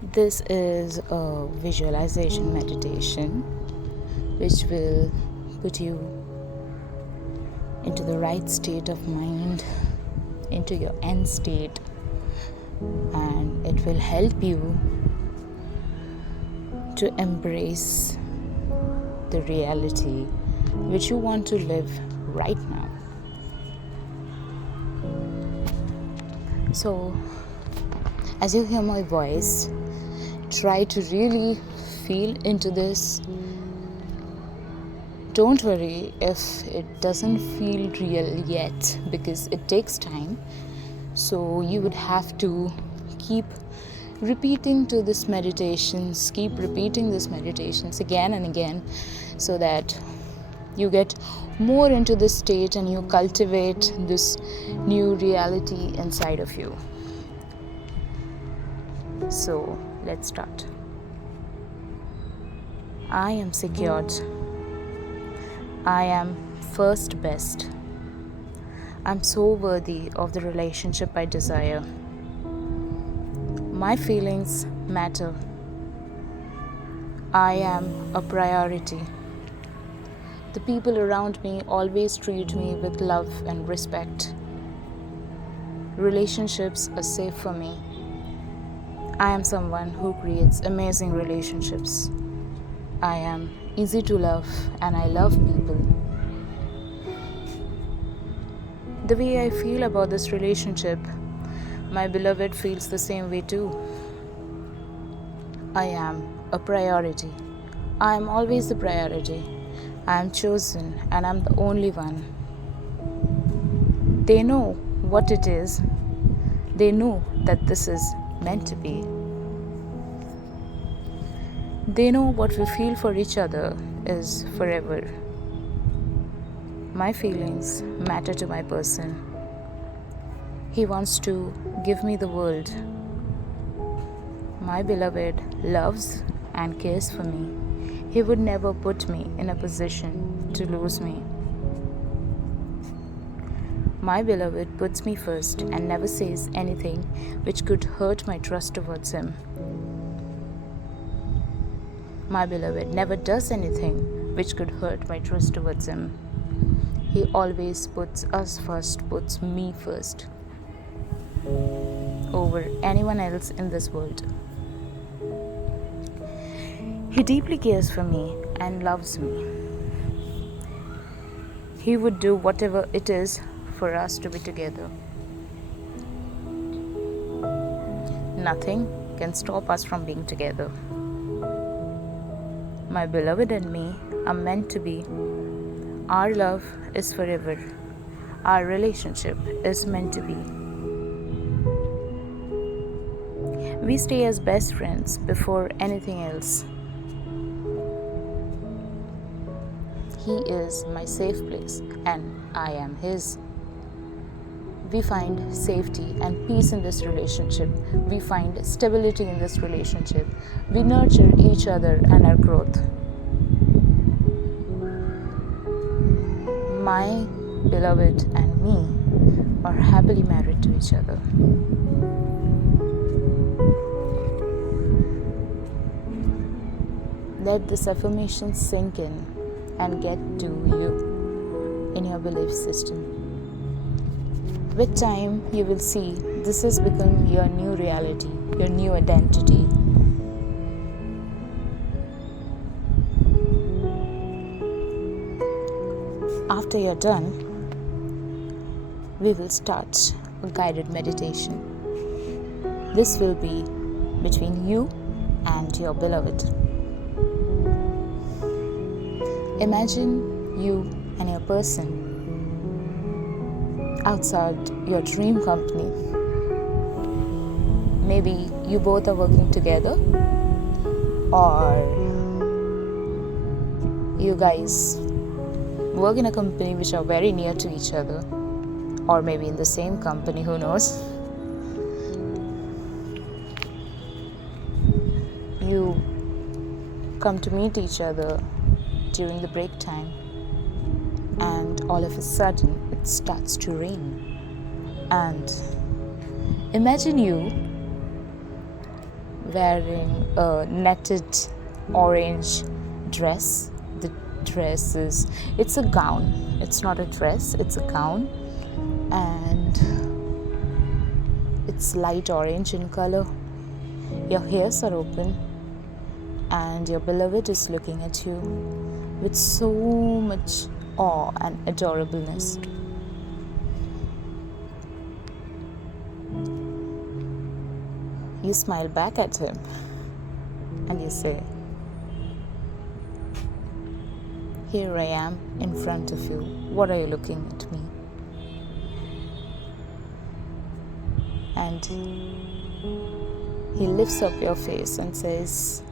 This is a visualization meditation which will put you into the right state of mind, into your end state, and it will help you to embrace the reality which you want to live right now. So, as you hear my voice, try to really feel into this. Don't worry if it doesn't feel real yet, because it takes time. So you would have to keep repeating these meditations again and again, so that you get more into this state and you cultivate this new reality inside of you. So let's start. I am secured. I am first best. I'm so worthy of the relationship I desire. My feelings matter. I am a priority. The people around me always treat me with love and respect. Relationships are safe for me. I am someone who creates amazing relationships. I am easy to love and I love people. The way I feel about this relationship, my beloved feels the same way too. I am a priority. I am always the priority. I am chosen and I'm the only one. They know what it is. They know that this is meant to be. They know what we feel for each other is forever. My feelings matter to my person. He wants to give me the world. My beloved loves and cares for me. He would never put me in a position to lose me. My beloved puts me first and never says anything which could hurt my trust towards him. My beloved never does anything which could hurt my trust towards him. He always puts us first, puts me first over anyone else in this world. He deeply cares for me and loves me. He would do whatever it is for us to be together. Nothing can stop us from being together. My beloved and me are meant to be. Our love is forever. Our relationship is meant to be. We stay as best friends before anything else. He is my safe place and I am his. We find safety and peace in this relationship. We find stability in this relationship. We nurture each other and our growth. My beloved and me are happily married to each other. Let this affirmation sink in and get to you in your belief system. With time, you will see this has become your new reality, your new identity. After you're done, we will start a guided meditation. This will be between you and your beloved. Imagine you and your person outside your dream company. Maybe you both are working together, or you guys work in a company which are very near to each other, or maybe in the same company, who knows. You come to meet each other during the break time, and all of a sudden it starts to rain. And imagine you wearing a netted orange dress. The dress it's a gown. It's not a dress, it's a gown, and it's light orange in color. Your hairs are open, and your beloved is looking at you with so much awe and adorableness. You smile back at him and you say, "Here I am in front of you. What are you looking at me?" And he lifts up your face and says,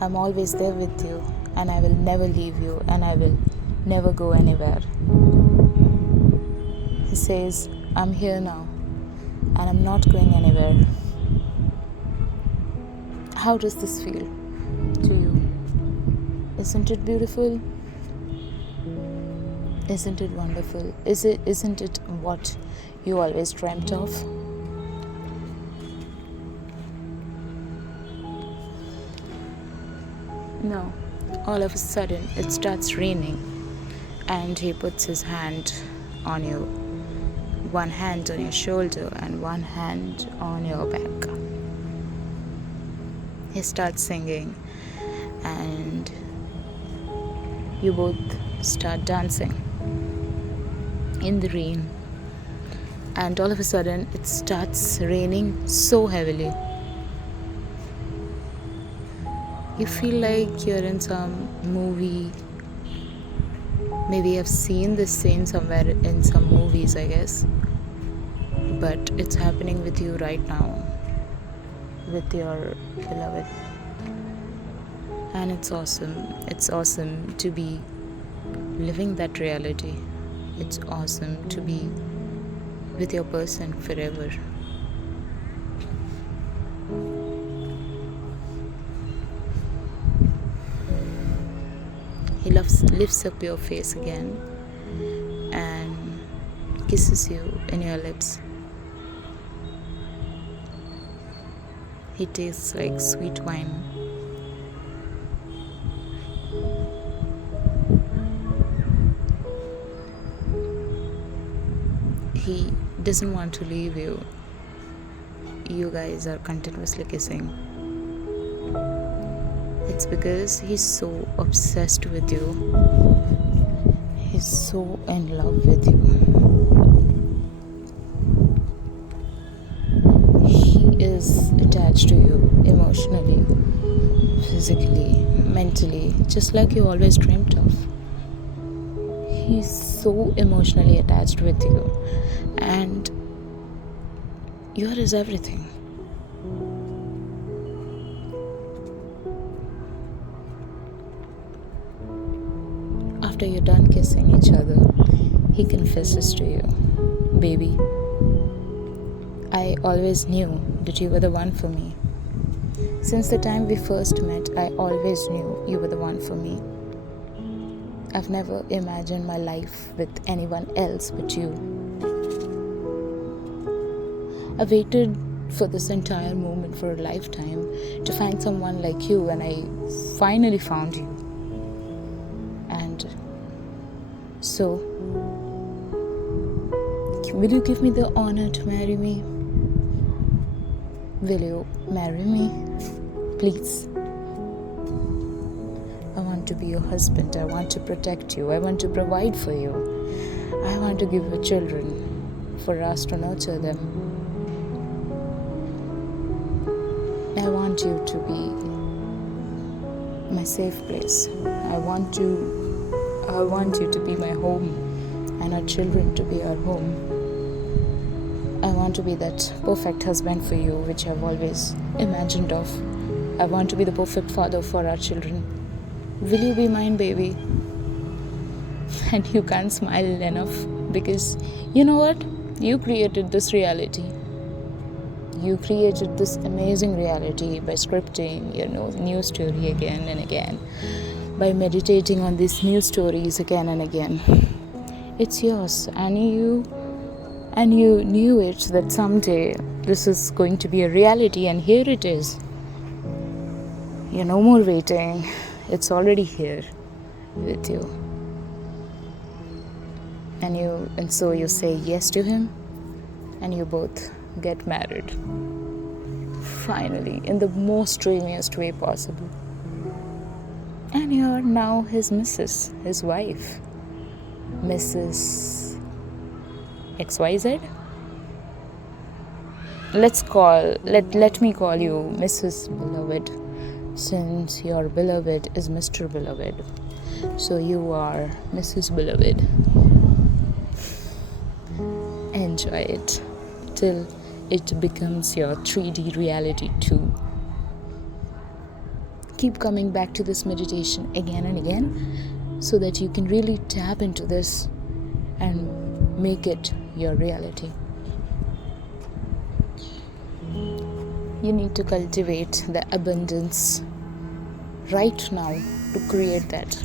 "I'm always there with you, and I will never leave you, and I will never go anywhere." He says, "I'm here now, and I'm not going anywhere." How does this feel to you? Isn't it beautiful? Isn't it wonderful? Isn't it what you always dreamt of? No, all of a sudden it starts raining, and he puts his hand on you, one hand on your shoulder and one hand on your back. He starts singing, and you both start dancing in the rain, and all of a sudden it starts raining so heavily. You feel like you're in some movie. Maybe you've seen this scene somewhere in some movies, I guess. But it's happening with you right now, with your beloved. And it's awesome. It's awesome to be living that reality. It's awesome to be with your person forever. He lifts up your face again and kisses you in your lips. He tastes like sweet wine. He doesn't want to leave you. You guys are continuously kissing. It's because he's so obsessed with you. He's so in love with you. He is attached to you emotionally, physically, mentally, just like you always dreamt of. He's so emotionally attached with you, and you are his everything. After you're done kissing each other, he confesses to you, "Baby, I always knew that you were the one for me. Since the time we first met, I always knew you were the one for me. I've never imagined my life with anyone else but you. I waited for this entire moment for a lifetime to find someone like you, and I finally found you. And so, will you give me the honor to marry me? Will you marry me? Please. I want to be your husband. I want to protect you. I want to provide for you. I want to give you children for us to nurture them. I want you to be my safe place. I want you to be my home, and our children to be our home. I want to be that perfect husband for you, which I've always imagined of. I want to be the perfect father for our children. Will you be mine, baby?" And you can't smile enough, because you know what? You created this reality. You created this amazing reality by scripting your new story again and again, by meditating on these new stories again and again. It's yours, and you And you knew it that someday this is going to be a reality, and here it is. You're no more waiting. It's already here with you. And so you say yes to him, and you both get married. Finally, in the most dreamiest way possible. And you're now his missus, his wife. Mrs. XYZ? Let me call you Mrs. Beloved, since your beloved is Mr. Beloved. So you are Mrs. Beloved. Enjoy it till it becomes your 3D reality too. Keep coming back to this meditation again and again so that you can really tap into this and make it your reality. You need to cultivate the abundance right now to create that.